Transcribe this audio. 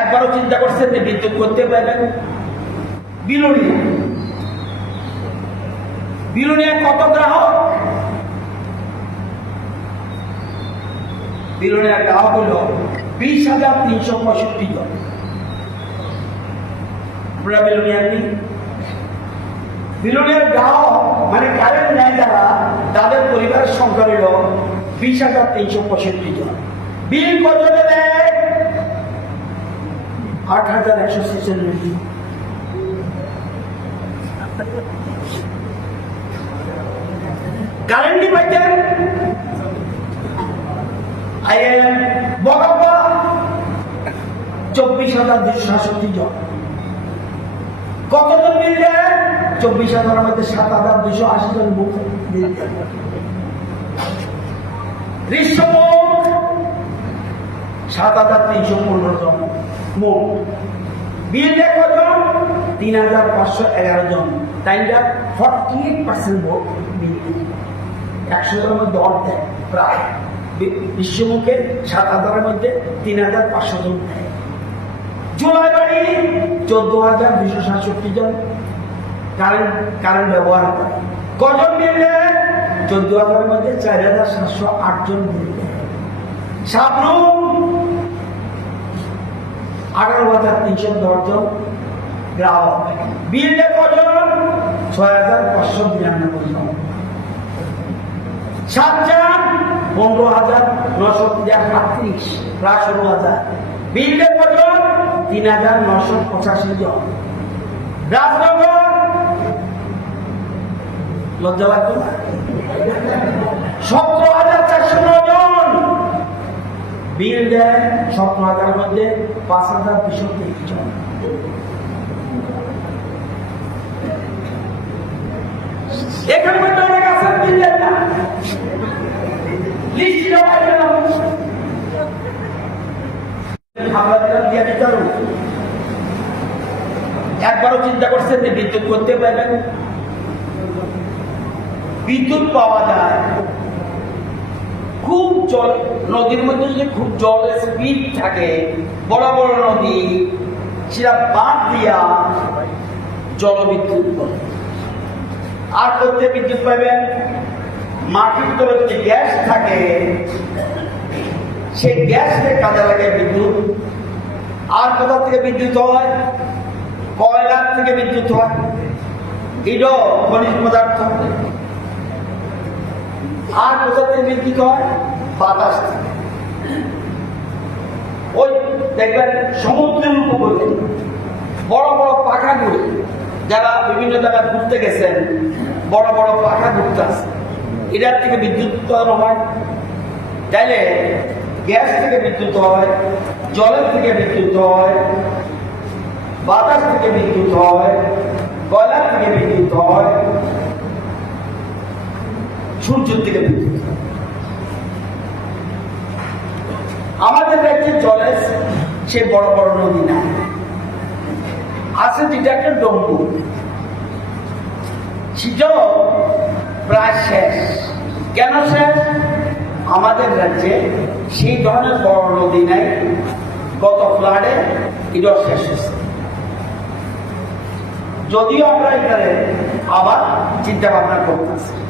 একবারও চিন্তা করছেন যে বিদ্যুৎ করতে পারবেন? বিলুনিয়া বিলুনিয়া কত গ্রাহক? বিলুনিয়া গ্রাহক হল বিশ হাজার তিনশো পঁয়ষট্টি জন। আপনারা বিলুনিয়া কি? বিলুনিয়ার গ্রাহক মানে কারেন্ট নেয় যারা, তাদের পরিবারের সংখ্যা হল বিশ হাজার তিনশো পঁয়ষট্টি জন। বিল কত দেয় হাজার একশো ছেচল্লিশ কারেন্টই পাইতেন বগাবা চব্বিশ হাজার দুশো সাতষট্টি জন। কতজন দেয় চব্বিশ হাজারের মধ্যে সাত হাজার দুশো আশি জন দেয় গ্রীষ্মমুখ সাত হাজার তিনশো পনেরো জন। মোট বিল কজন? তিন হাজার পাঁচশো এগারো জন। তাই ফর্টি এইট পার্সেন্ট ভোট বিল। একশো জনের মধ্যে অর্ধেক প্রায়। বিশ্বমুখে সাত হাজারের মধ্যে তিন হাজার পাঁচশো জন দেয় জুলাই বাড়ি চোদ্দ হাজার দুশো সাতষট্টি জন। কারেন্ট কারেন্ট ব্যবহার করে। কজন মিললে চোদ্দ হাজারের মধ্যে চার হাজার সাতশো আট জন মিললে সাবরুম হাজার তিন হাজার নশো পঁচাশি জন। রাজনগর? লজ্জা লাগতো না? সতেরো হাজার চারশো বিল দেয় সতেরো হাজারের মধ্যে পাঁচ হাজার দুশো একবারও চিন্তা করছেন যে বিদ্যুৎ করতে পারবেন? বিদ্যুৎ পাওয়া যায়। খুব জল, নদীর মধ্যে যদি খুব জলের স্পিড থাকে বড় বড় নদী, সেটা বাদ দিয়া জলবিদ্যুৎ বলে আর করতে বিদ্যুৎ পাবেন মাটির তলে যদি গ্যাস থাকে, সেই গ্যাসকে কাজে লাগে বিদ্যুৎ। আর কোথা থেকে বিদ্যুৎ হয়? কয়লার থেকে বিদ্যুৎ হয়? এটাও খনিজ পদার্থ। আর কোথা থেকে বিদ্যুৎ হয় বাতাস থেকে। ওই দেখবেন সমুদ্রের উপকূলে বড় বড় পাখা ঘুরে, যারা বিভিন্ন জায়গায় ঘুরতে গেছেন, বড় বড় পাখা ঘুরতে আসে। এটার থেকে বিদ্যুৎ উৎপাদন হয়। তাইলে গ্যাস থেকে বিদ্যুৎ হয়, জলের থেকে বিদ্যুৎ হয়, বাতাস থেকে বিদ্যুৎ হয়, কয়লার থেকে বিদ্যুৎ হয় সূর্যের দিকে আমাদের রাজ্যে জলে সে বড় বড় নদী না আছে যেটা একটা ডম্বু সেটাও প্রায় শেষ। কেন শেষ? আমাদের রাজ্যে সেই ধরনের বড় নদী নাই। গত ফ্লাডে এটাও শেষ হয়েছে। যদিও আমরা এখানে আবার চিন্তা ভাবনা করতেছি।